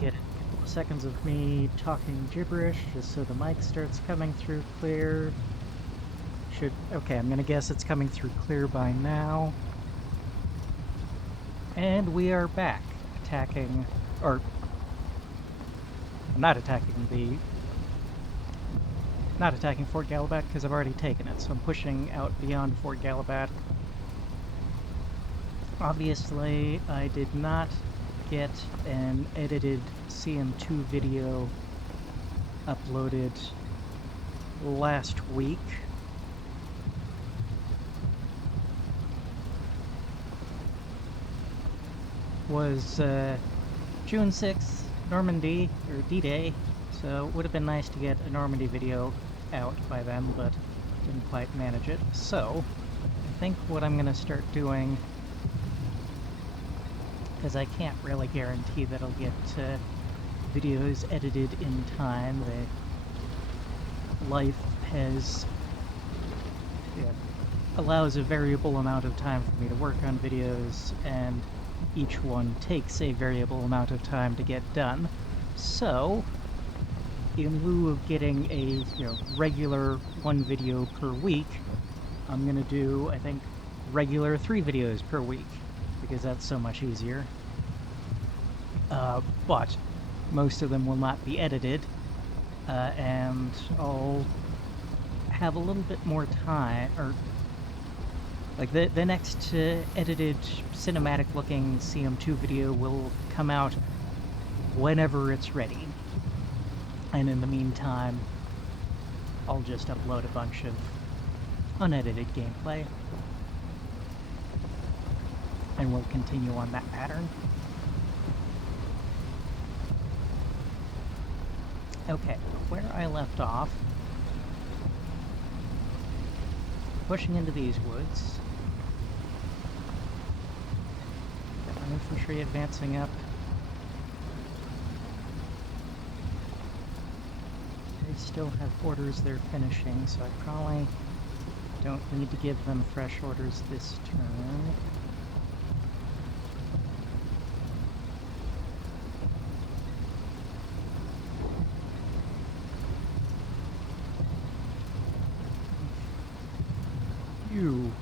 get a couple of seconds of me talking gibberish just so the mic starts coming through clear. Okay, I'm gonna guess it's coming through clear by now. And we are back attacking, or not attacking Fort Gallabat because I've already taken it, so I'm pushing out beyond Fort Gallabat. Obviously, I did not get an edited CM2 video uploaded last week. Was June 6th, Normandy, or D-Day, so it would have been nice to get a Normandy video out by then, but didn't quite manage it. So, I think what I'm going to start doing, because I can't really guarantee that I'll get videos edited in time. Life has allows a variable amount of time for me to work on videos, and each one takes a variable amount of time to get done. So, in lieu of getting a regular 1 video per week, I'm gonna do, I think, regular 3 videos per week, because that's so much easier. But most of them will not be edited, and I'll have a little bit more time, or like the next edited cinematic looking CM2 video will come out whenever it's ready. And in the meantime, I'll just upload a bunch of unedited gameplay. And we'll continue on that pattern. Okay, where I left off, pushing into these woods. Got my infantry advancing up. They still have orders they're finishing, so I probably don't need to give them fresh orders this turn. You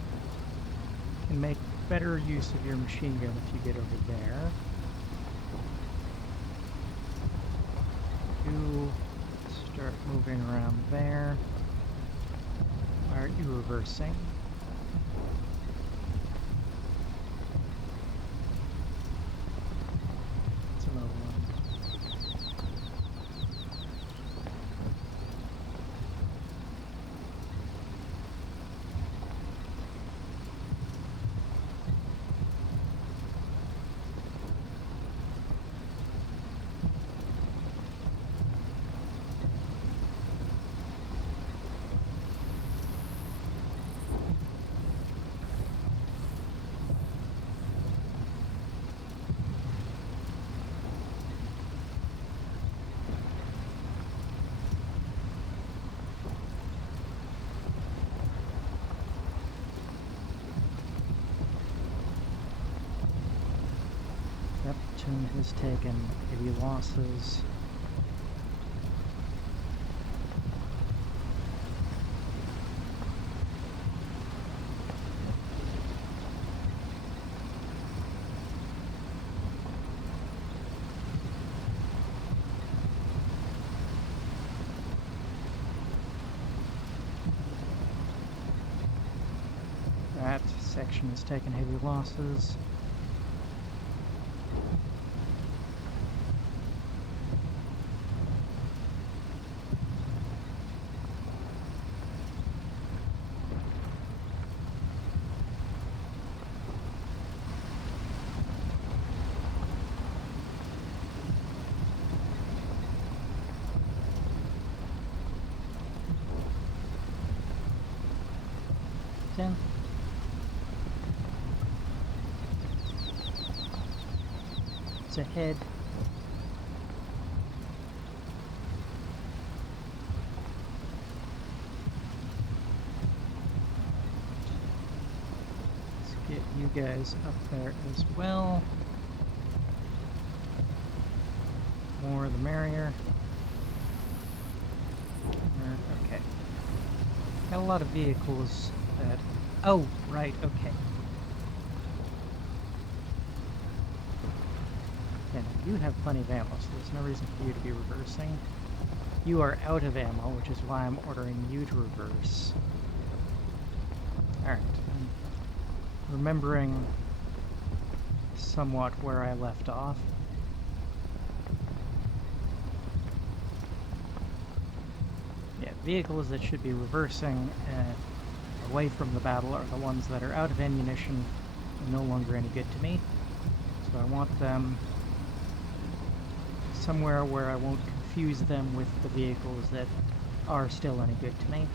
can make better use of your machine gun if you get over there. You start moving around there. Why aren't you reversing? That's another one. Neptune has taken heavy losses. That section has taken heavy losses. It's ahead. Let's get you guys up there as well. more the merrier. Okay. Got a lot of vehicles that... Oh, right, okay. Yeah, no, you have plenty of ammo, so there's no reason for you to be reversing. You are out of ammo, which is why I'm ordering you to reverse. Alright. Remembering somewhat where I left off. Yeah, vehicles that should be reversing away from the battle are the ones that are out of ammunition and no longer any good to me. So I want them somewhere where I won't confuse them with the vehicles that are still any good to me.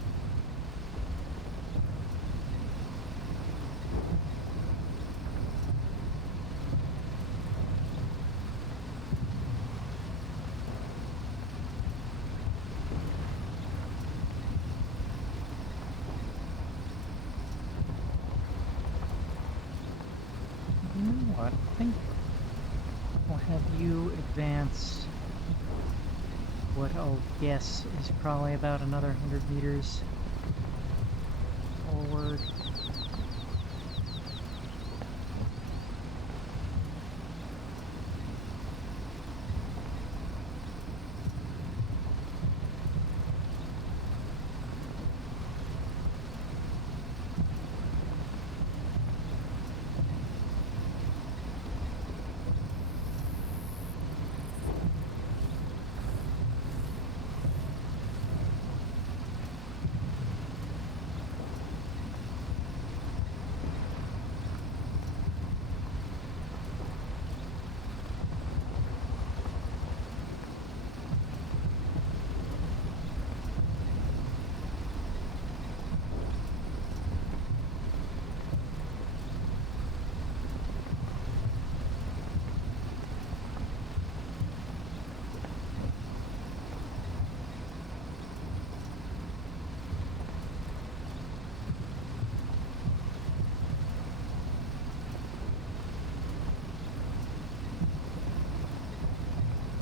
You know what? I think I'll have you advance what I'll guess is probably about another 100 meters forward.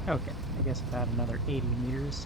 Okay, I guess about another 80 meters.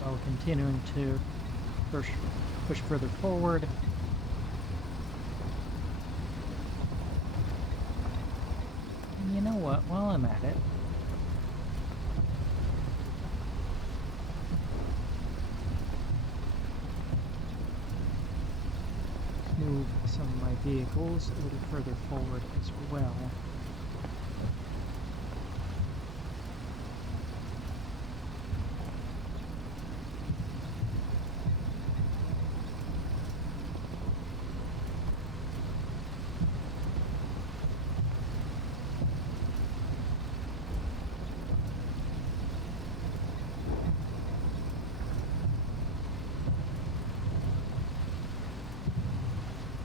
While continuing to push further forward. And you know what, while I'm at it, move some of my vehicles a little further forward as well.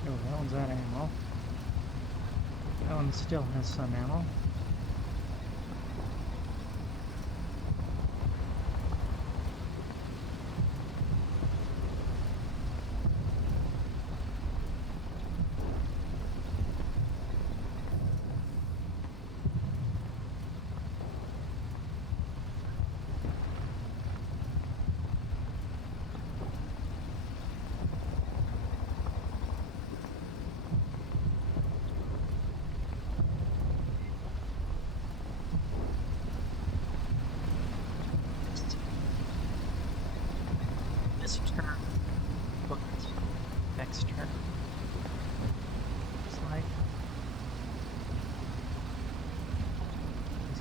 That one's out of ammo. That one still has some ammo.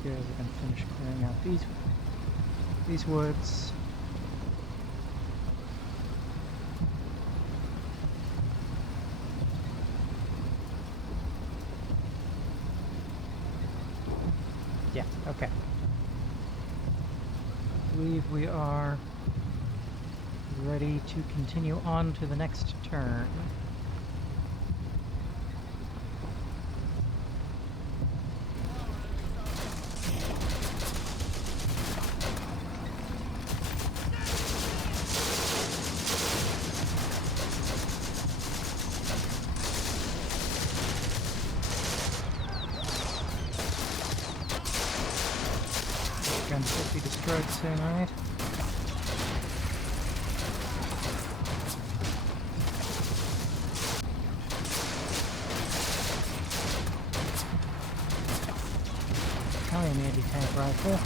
guys are going to finish clearing out these woods. Yeah, okay. I believe we are ready to continue on to the next turn. Guns should be destroyed soon, right? Italian anti-tank rifle.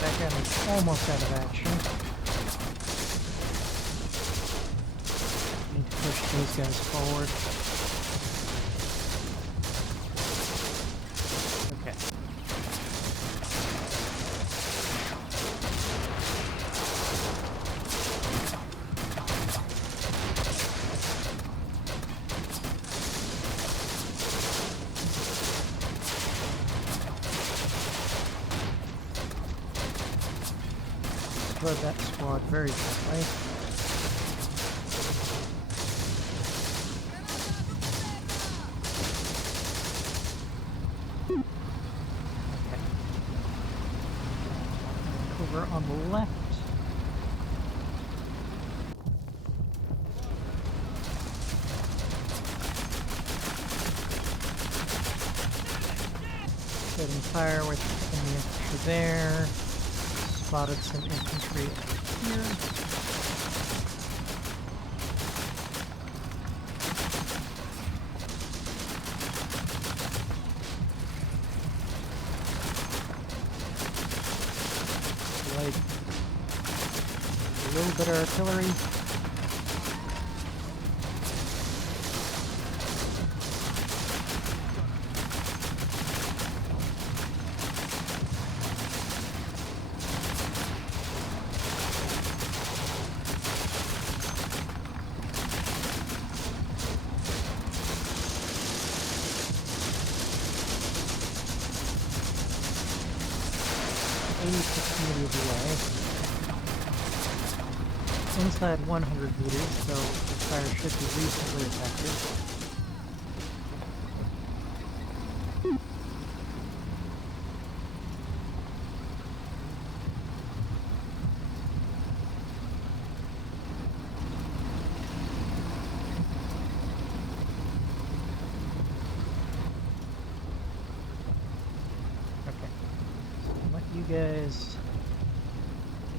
That gun is almost out of action. Need to push these guys forward. Okay. Destroyed that squad very quickly. Okay. Over on the left. Setting fire with enemy infantry there. Spotted some infantry here. Like a little bit of artillery. Meters away. Inside 100 meters, so the fire should be reasonably effective. You guys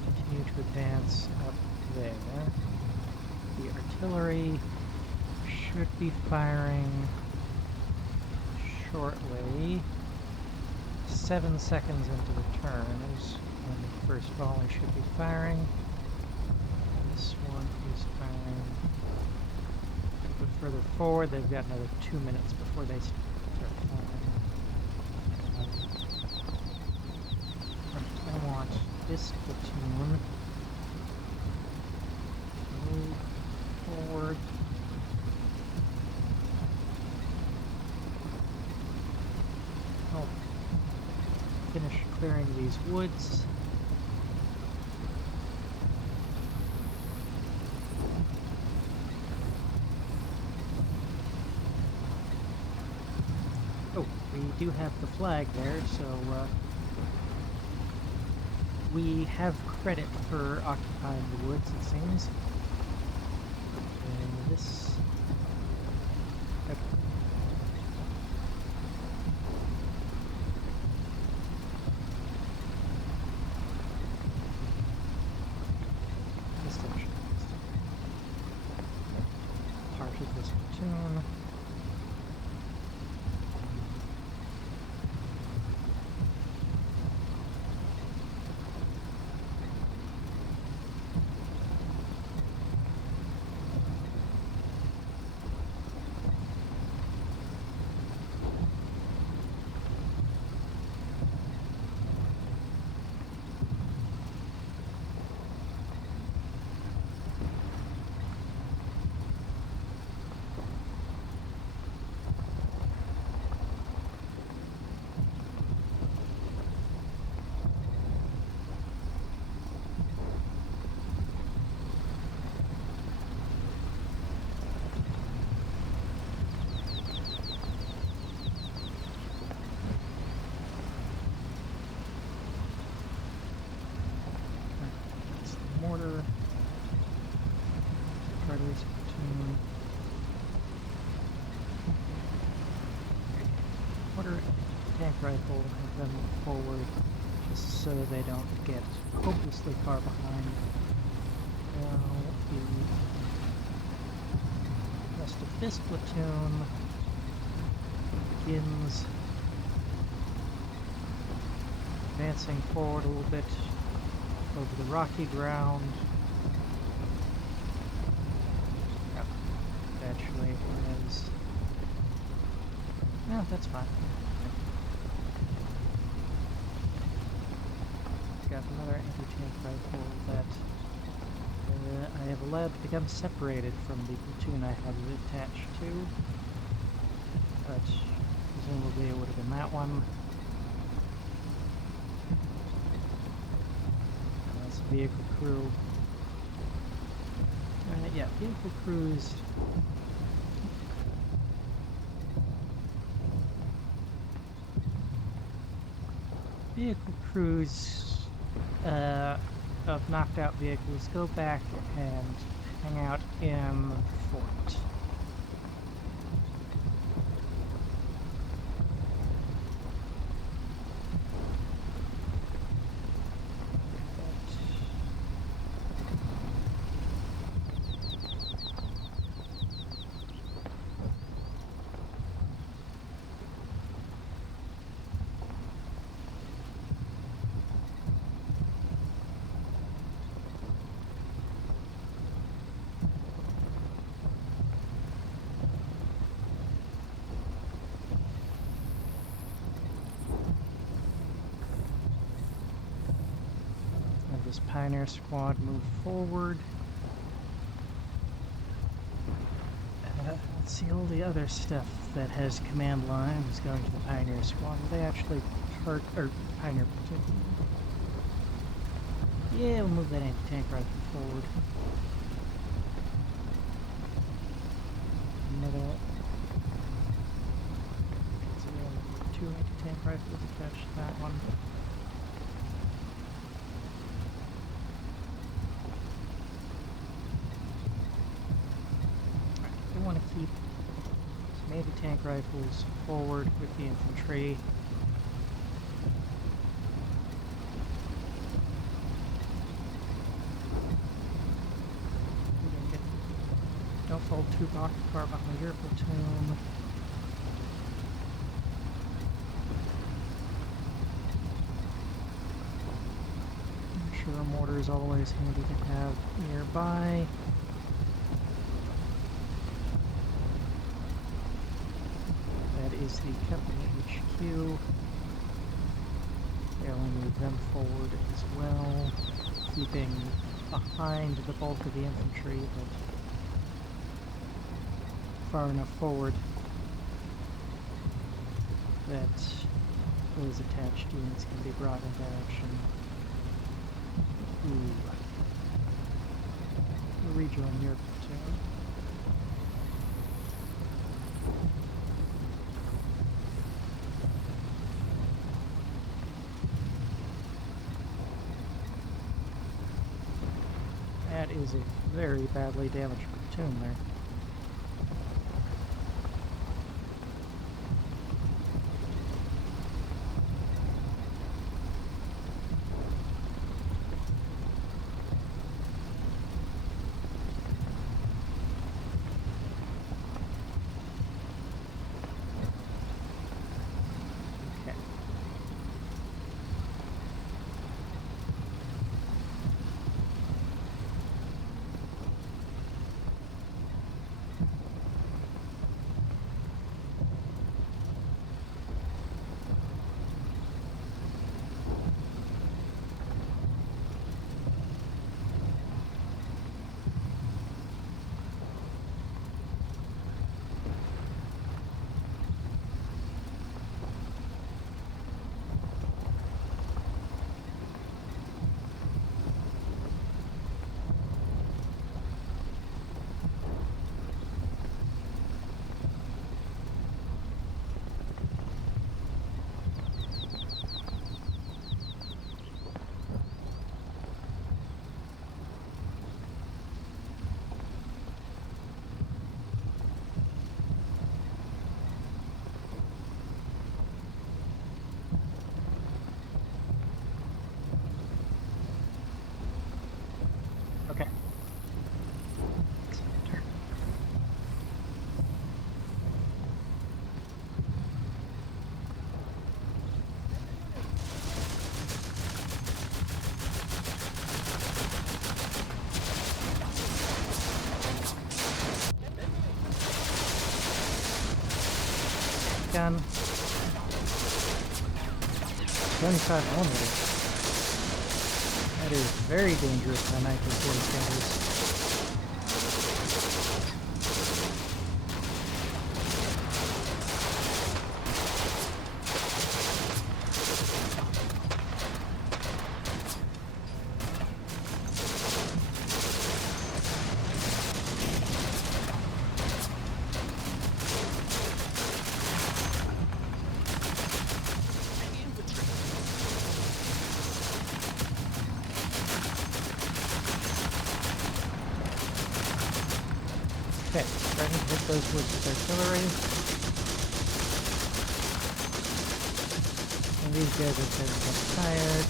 continue to advance up there. The artillery should be firing shortly. 7 seconds into the turn is when the first volley should be firing. This one is firing a little bit further forward. They've got another 2 minutes before they start firing. I want this platoon to move forward. Oh, finish clearing these woods. Oh, we do have the flag there, so we have credit for occupying the woods, it seems. And this... Okay. Part of the this platoon. Mortar, artillery platoon, mortar, tank rifle, have them move forward just so they don't get hopelessly far behind. Now the rest of this platoon begins advancing forward a little bit over the rocky ground. Yep. Actually, whereas... yeah, that's fine. Got another anti-tank rifle that I have allowed to become separated from the platoon I have it attached to. But presumably it would have been that one. Vehicle crew. Yeah, vehicle crews. Vehicle crews of knocked out vehicles go back and hang out in the fort. This Pioneer Squad move forward. Let's see, all the other stuff that has command line is going to the Pioneer Squad. Are they actually part, or Pioneer Platoon? Yeah, we'll move that anti-tank rifle forward. Another... so we have 2 anti-tank rifles attached to that one. Want to keep some anti-tank rifles forward with the infantry. Don't fall too far behind your platoon. I'm sure a mortar is always handy to have nearby. Is the company HQ. They'll move them forward as well, keeping behind the bulk of the infantry, but far enough forward that those attached units can be brought into action. Ooh. We'll rejoin your platoon. That is a very badly damaged platoon there. gun. 25 millimeters. That is very dangerous by 1940 standards. Okay, starting to hit those woods with artillery. And these guys are starting to get tired.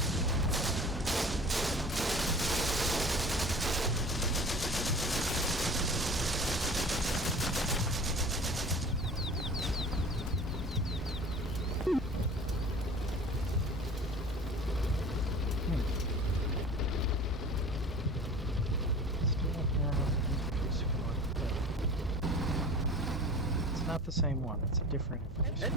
Not the same one, it's a different infantry.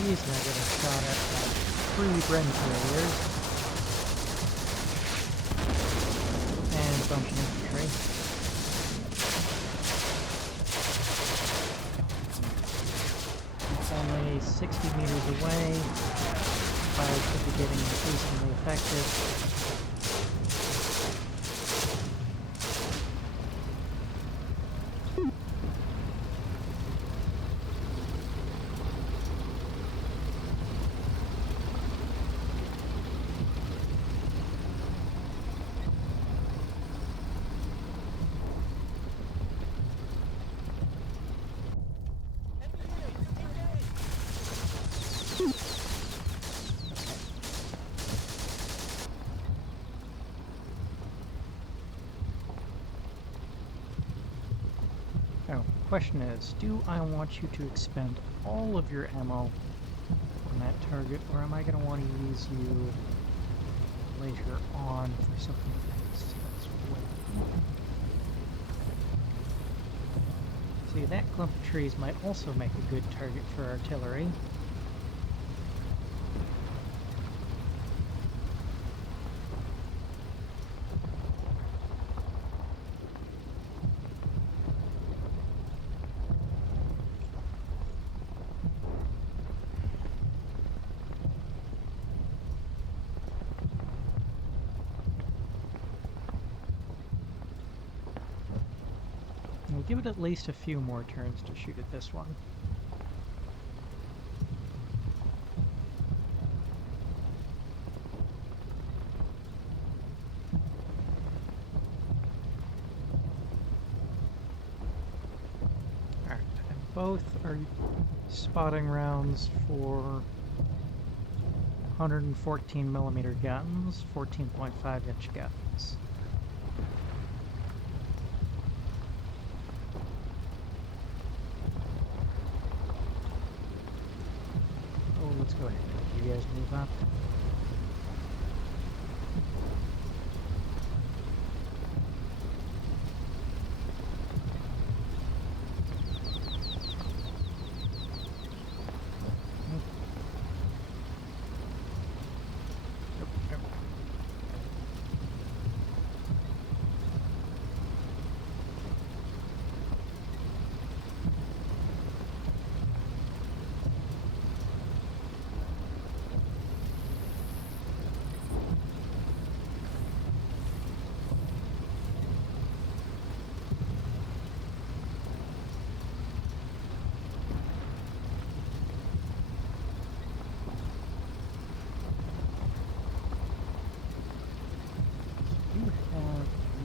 He's gonna get a shot at my 3 Bren carriers. And bunch of infantry. It's only 60 meters away. Fire should be getting increasingly effective. Now, the question is, do I want you to expend all of your ammo on that target, or am I going to want to use you later on for something else? See, that clump of trees might also make a good target for artillery. We'll give it at least a few more turns to shoot at this one. Alright, and both are spotting rounds for 114 millimeter guns, 14.5 inch guns. Let's go ahead and you guys move up.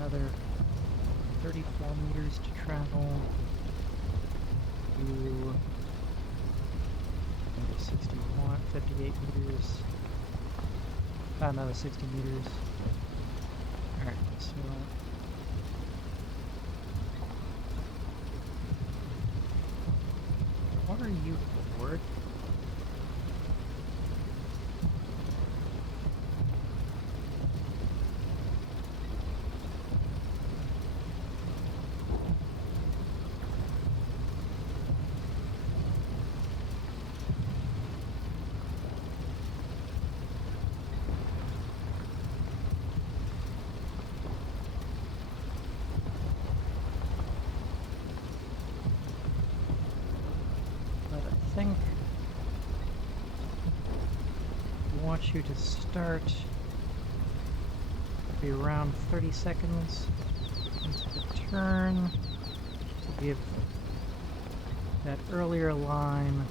another 34 meters to travel to maybe 61, 58 meters, about another 60 meters. Alright, so what are you forward? I think we want you to start be around 30 seconds into the turn to give that earlier line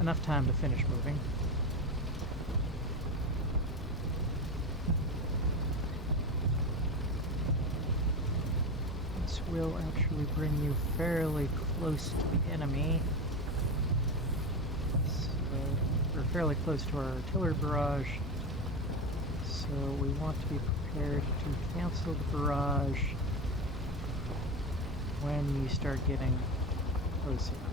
enough time to finish moving. This will actually bring you fairly close to the enemy. We're fairly close to our artillery barrage, so we want to be prepared to cancel the barrage when you start getting close enough.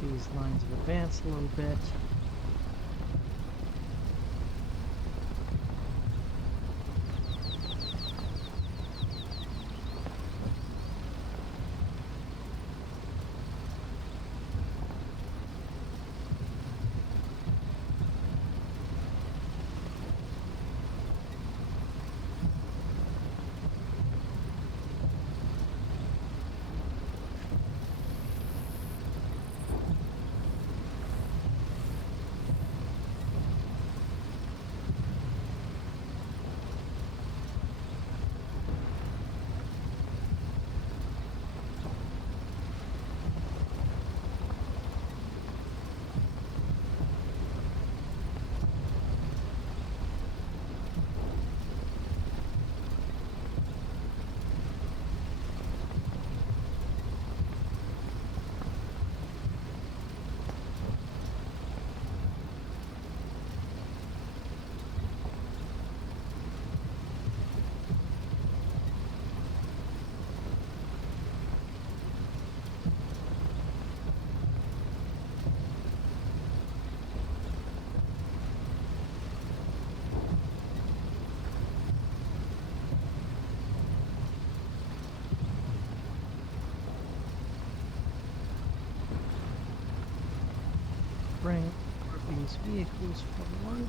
These lines of advance a little bit. Bring these vehicles forward.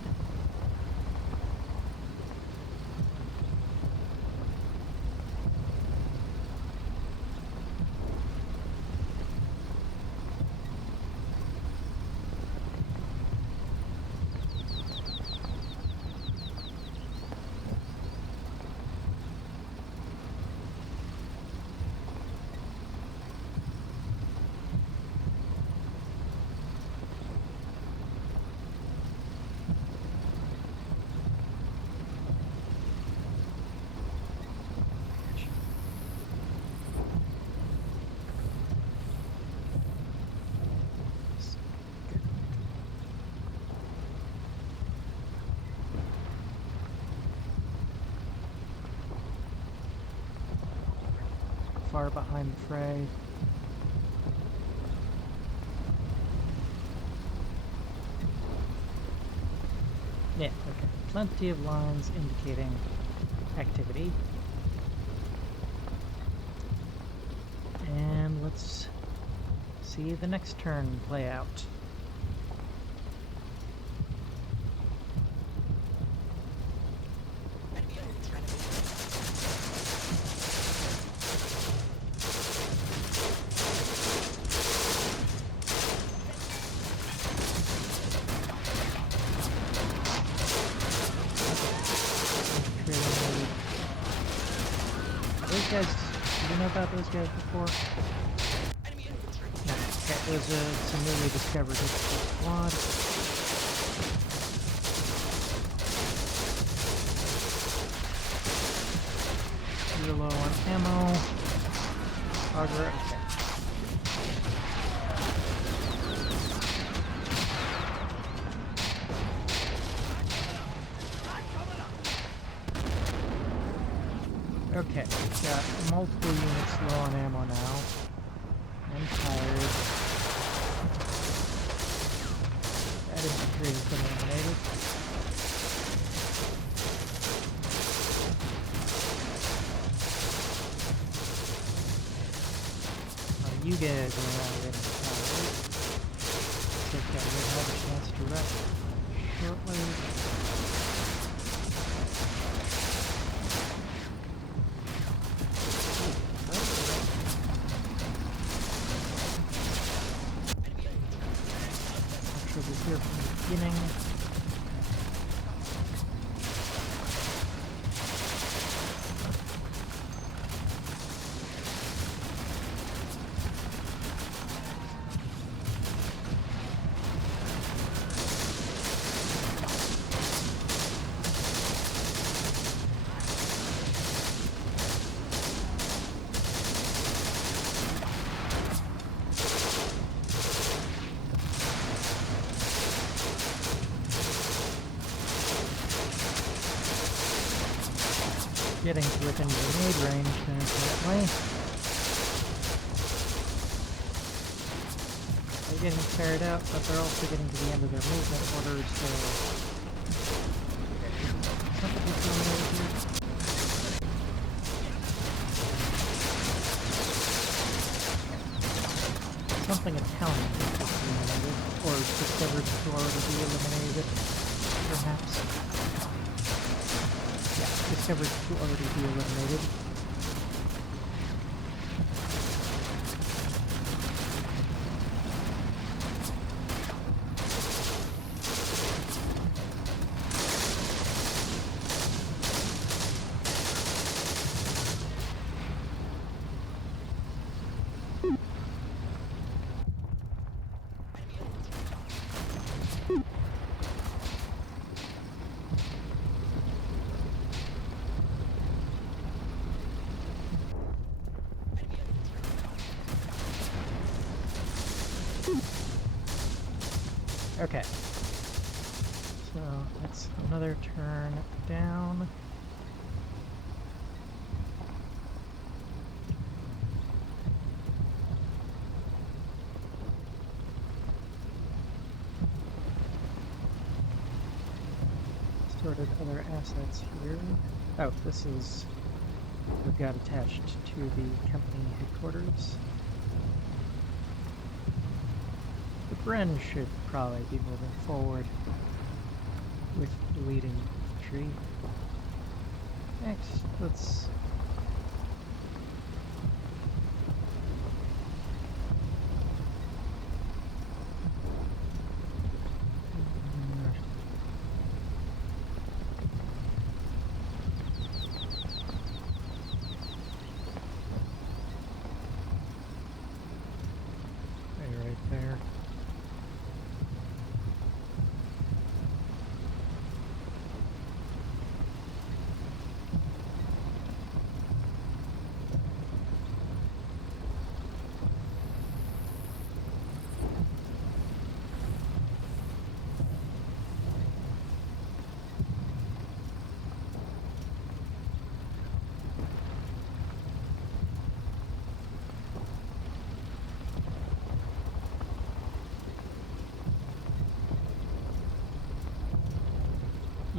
far behind the fray. Yeah, okay. Plenty of lines indicating activity. And let's see the next turn play out. Those guys, did you know about those guys before? No, that was some newly discovered squad. You're low on ammo. Auger, okay. Okay, got multiple units low on ammo now. I'm tired. That infantry has been eliminated. You guys are now getting tired. It's okay, you'll have a chance to rest shortly. Here from the beginning. Getting to within grenade range, apparently. They're getting tired out, but they're also getting to the end of their movement orders, so... Something to do over here. Something Italian is eliminated, or discovered to already be eliminated, perhaps. Discovered to already be eliminated. Okay, so that's another turn down. Sorted other assets here. Oh, this is what got attached to the company headquarters. The Bren should probably be moving forward with deleting tree. Next, let's... right there.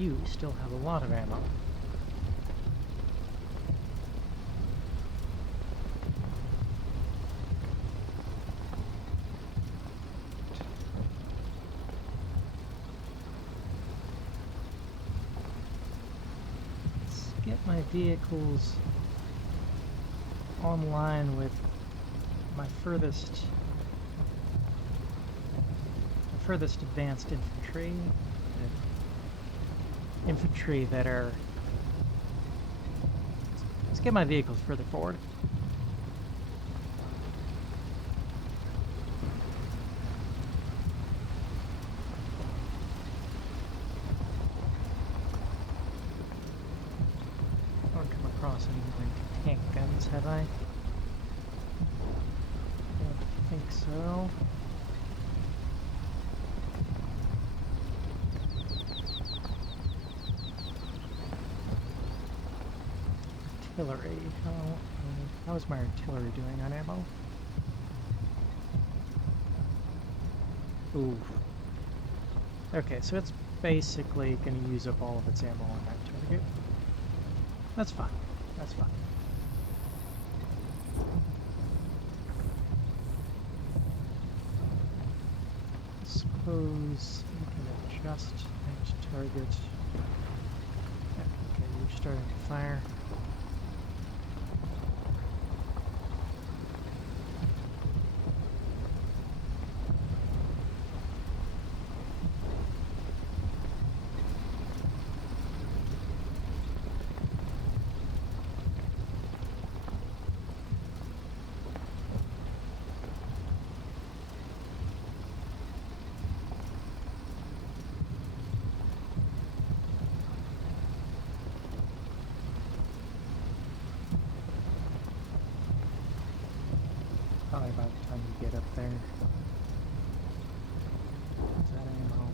You still have a lot of ammo. Let's get my vehicles online with my furthest advanced infantry that are. Let's get my vehicles further forward. I haven't come across any tank guns, have I? I think so. Artillery. How is my artillery doing on ammo? Ooh. Okay, so it's basically going to use up all of its ammo on that target. That's fine. That's fine. Suppose we can adjust that target. Okay, you're starting to fire. Probably by the time you get up there. Is that ammo?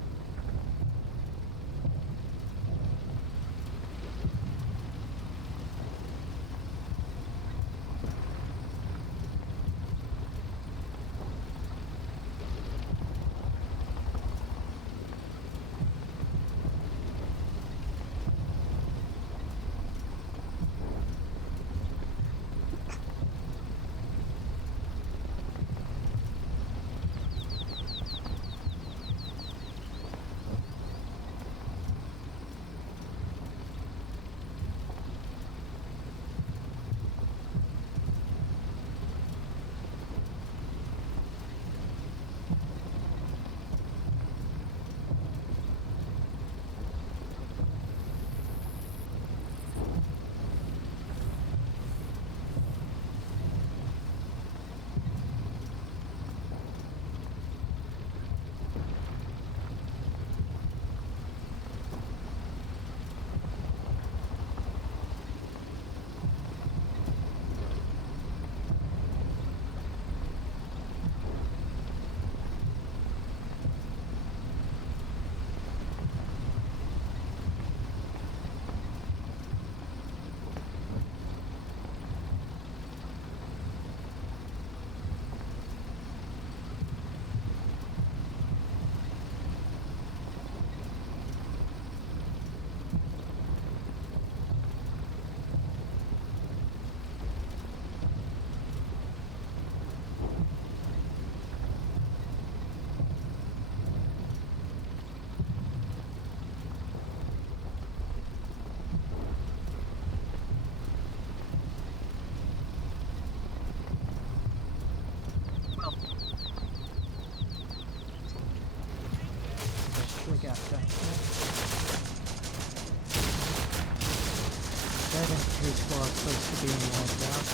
That infantry squad close to being wiped out.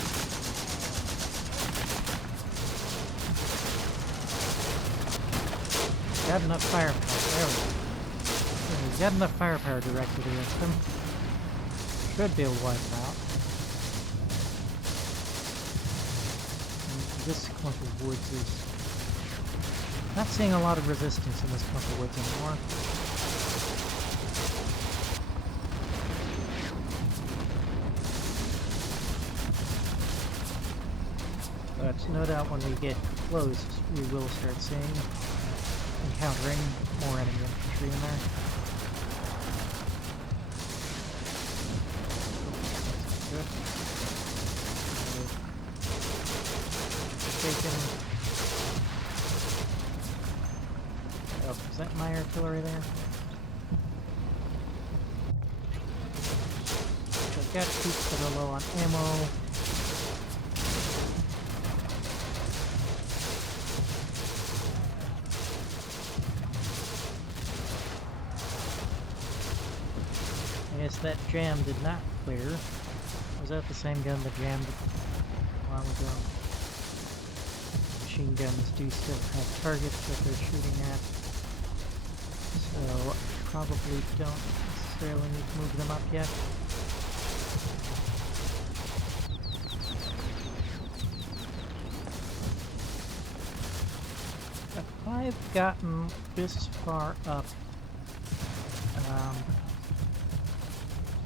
Got enough firepower. There we go. We've got enough firepower directed against them. Should be able to wipe them out. And this clump of woods is... Not seeing a lot of resistance in this clump of woods anymore. But no doubt when we get close, we will start encountering more enemy infantry in there. mistaken. Oh, is that my artillery there? So I've got troops that are low on ammo. I guess that jam did not clear. Was that the same gun that jammed a while ago? Machine guns do still have targets that they're shooting at, so I probably don't necessarily need to move them up yet. If I've gotten this far up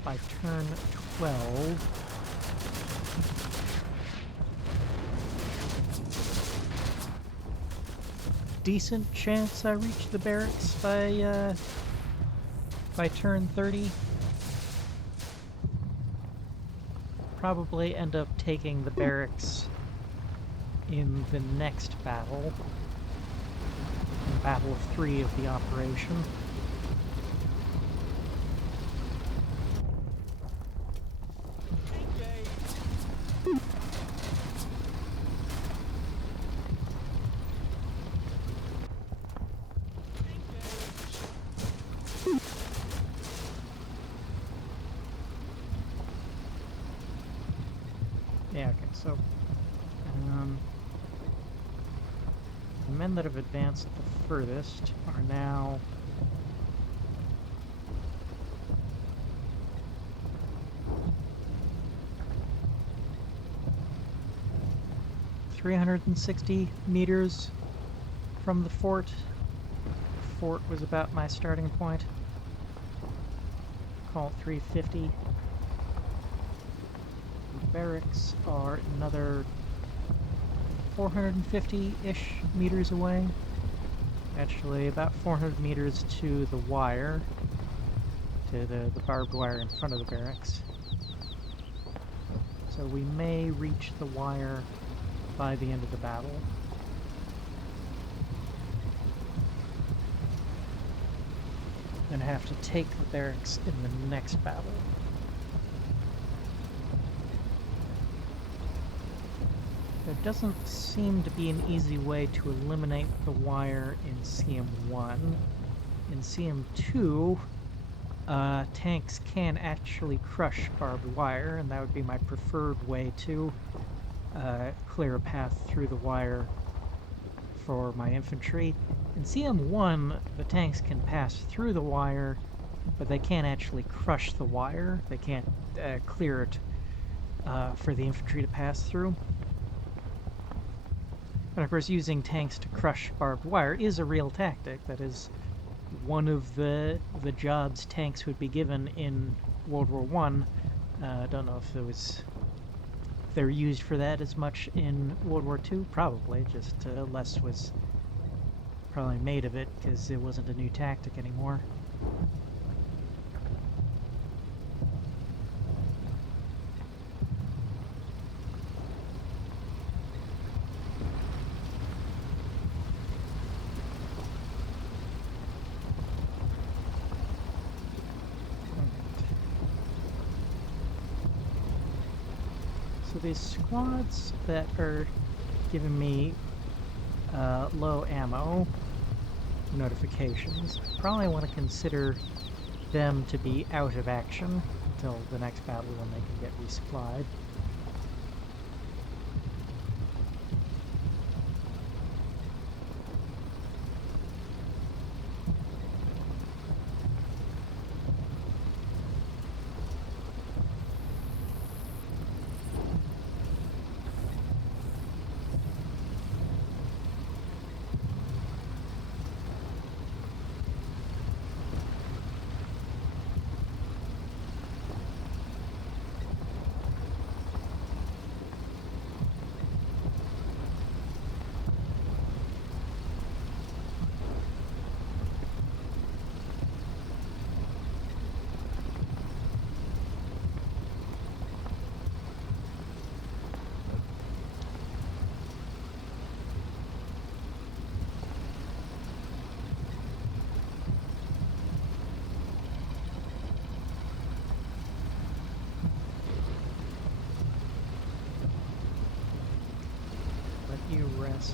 by turn 12, decent chance I reach the barracks by turn 30. Probably end up taking the barracks in the next battle, in Battle 3 of the operation. Yeah, okay, so the men that have advanced the furthest are now ...360 meters from the fort. The fort was about my starting point. Call it 350. Barracks are another 450-ish meters away. Actually, about 400 meters to the wire, to the barbed wire in front of the barracks. So we may reach the wire by the end of the battle. Then have to take the barracks in the next battle. There doesn't seem to be an easy way to eliminate the wire in CM1. In CM2, tanks can actually crush barbed wire, and that would be my preferred way to clear a path through the wire for my infantry. In CM1, the tanks can pass through the wire, but they can't actually crush the wire. They can't clear it for the infantry to pass through. And of course, using tanks to crush barbed wire is a real tactic. That is one of the jobs tanks would be given in World War I. Don't know if they're used for that as much in World War II. Probably, just less was probably made of it because it wasn't a new tactic anymore. So these squads that are giving me low ammo notifications, I probably want to consider them to be out of action until the next battle when they can get resupplied. rest.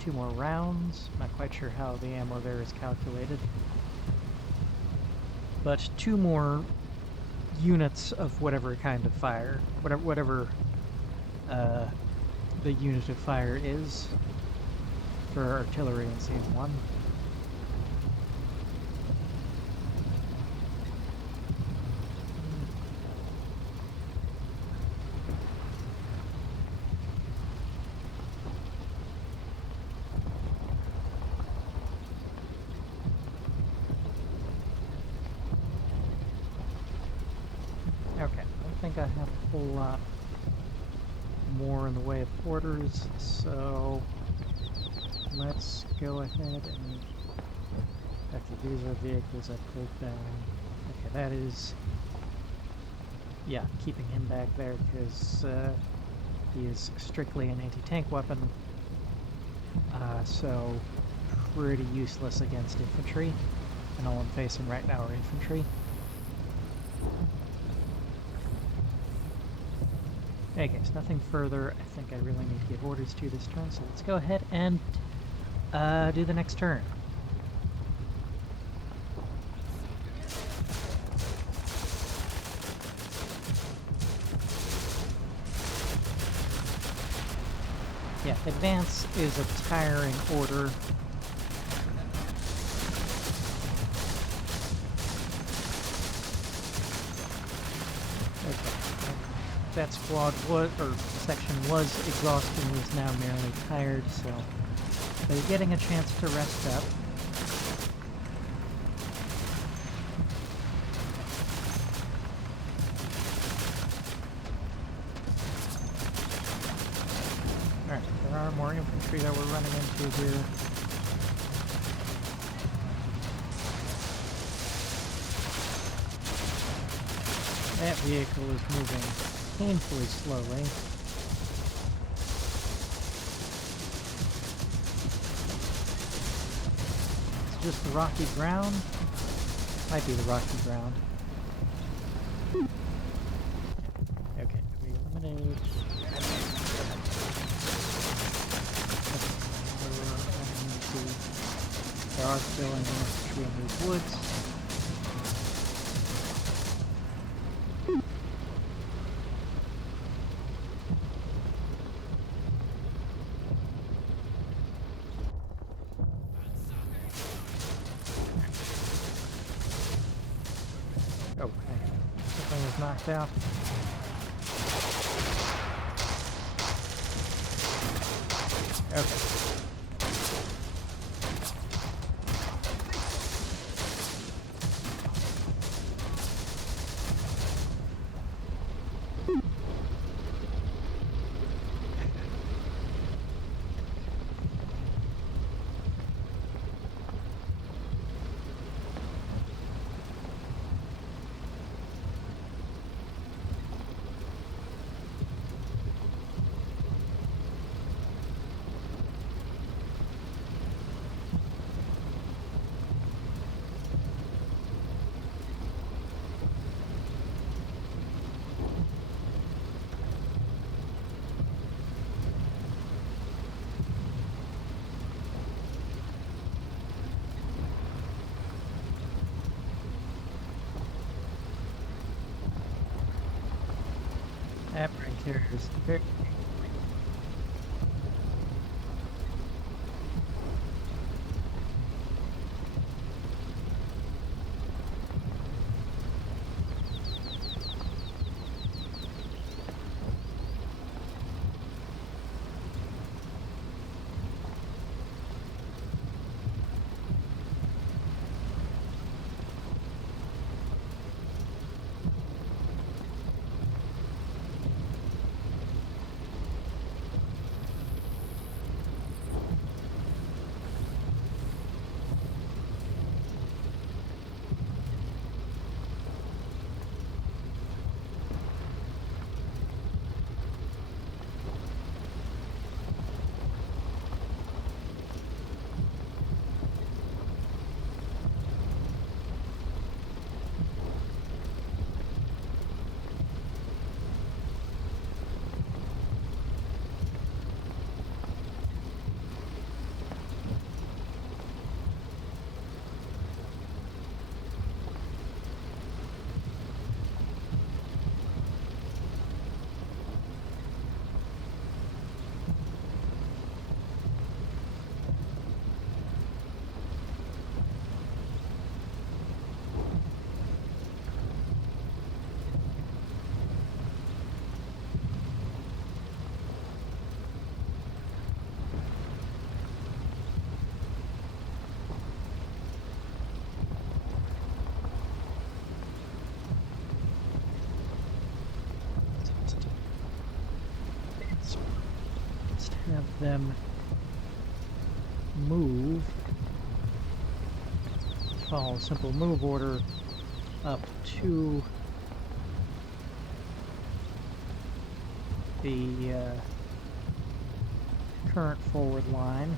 Two more rounds. Not quite sure how the ammo there is calculated. But two more units of whatever kind of fire, whatever the unit of fire is for artillery in Scene 1. Okay, I don't think I have a whole lot more in the way of orders, so let's go ahead and... Actually, these are vehicles I pulled down. Okay, that is... Yeah, keeping him back there because he is strictly an anti-tank weapon, so pretty useless against infantry, and all I'm facing right now are infantry. Okay, so nothing further I think I really need to give orders to this turn, so let's go ahead and do the next turn. Yeah, advance is a tiring order. Okay. That squad was, or section was exhausted and is now merely tired, so they're getting a chance to rest up. Alright, there are more infantry that we're running into here. That vehicle is moving painfully slowly. It's just the rocky ground. Might be the rocky ground. Okay, we eliminate... There are still any infantry in these woods. Knocked out. Okay. There's very let's have them move. Follow a simple move order up to the current forward line.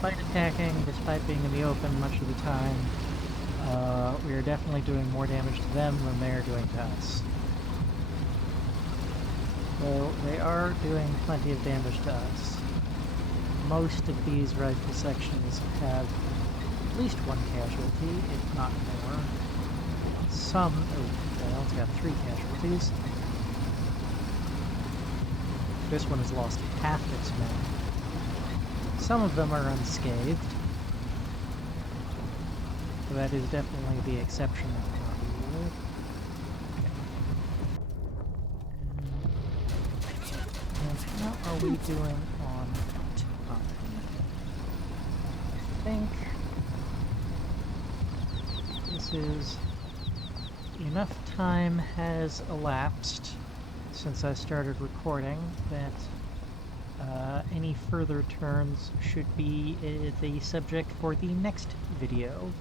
despite attacking, despite being in the open much of the time, we are definitely doing more damage to them than they are doing to us. So they are doing plenty of damage to us. Most of these rifle sections have at least one casualty, if not more. Some... oh, I only got 3 casualties. This one has lost half its men. Some of them are unscathed. So that is definitely the exception of the rule. And how are we doing on time? I think this is... enough time has elapsed since I started recording that any further turns should be the subject for the next video.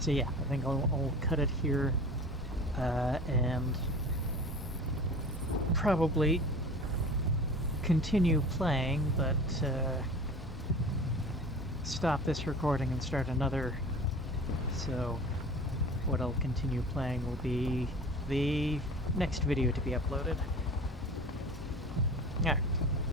So yeah, I think I'll cut it here and probably continue playing, but stop this recording and start another. So what I'll continue playing will be the next video to be uploaded.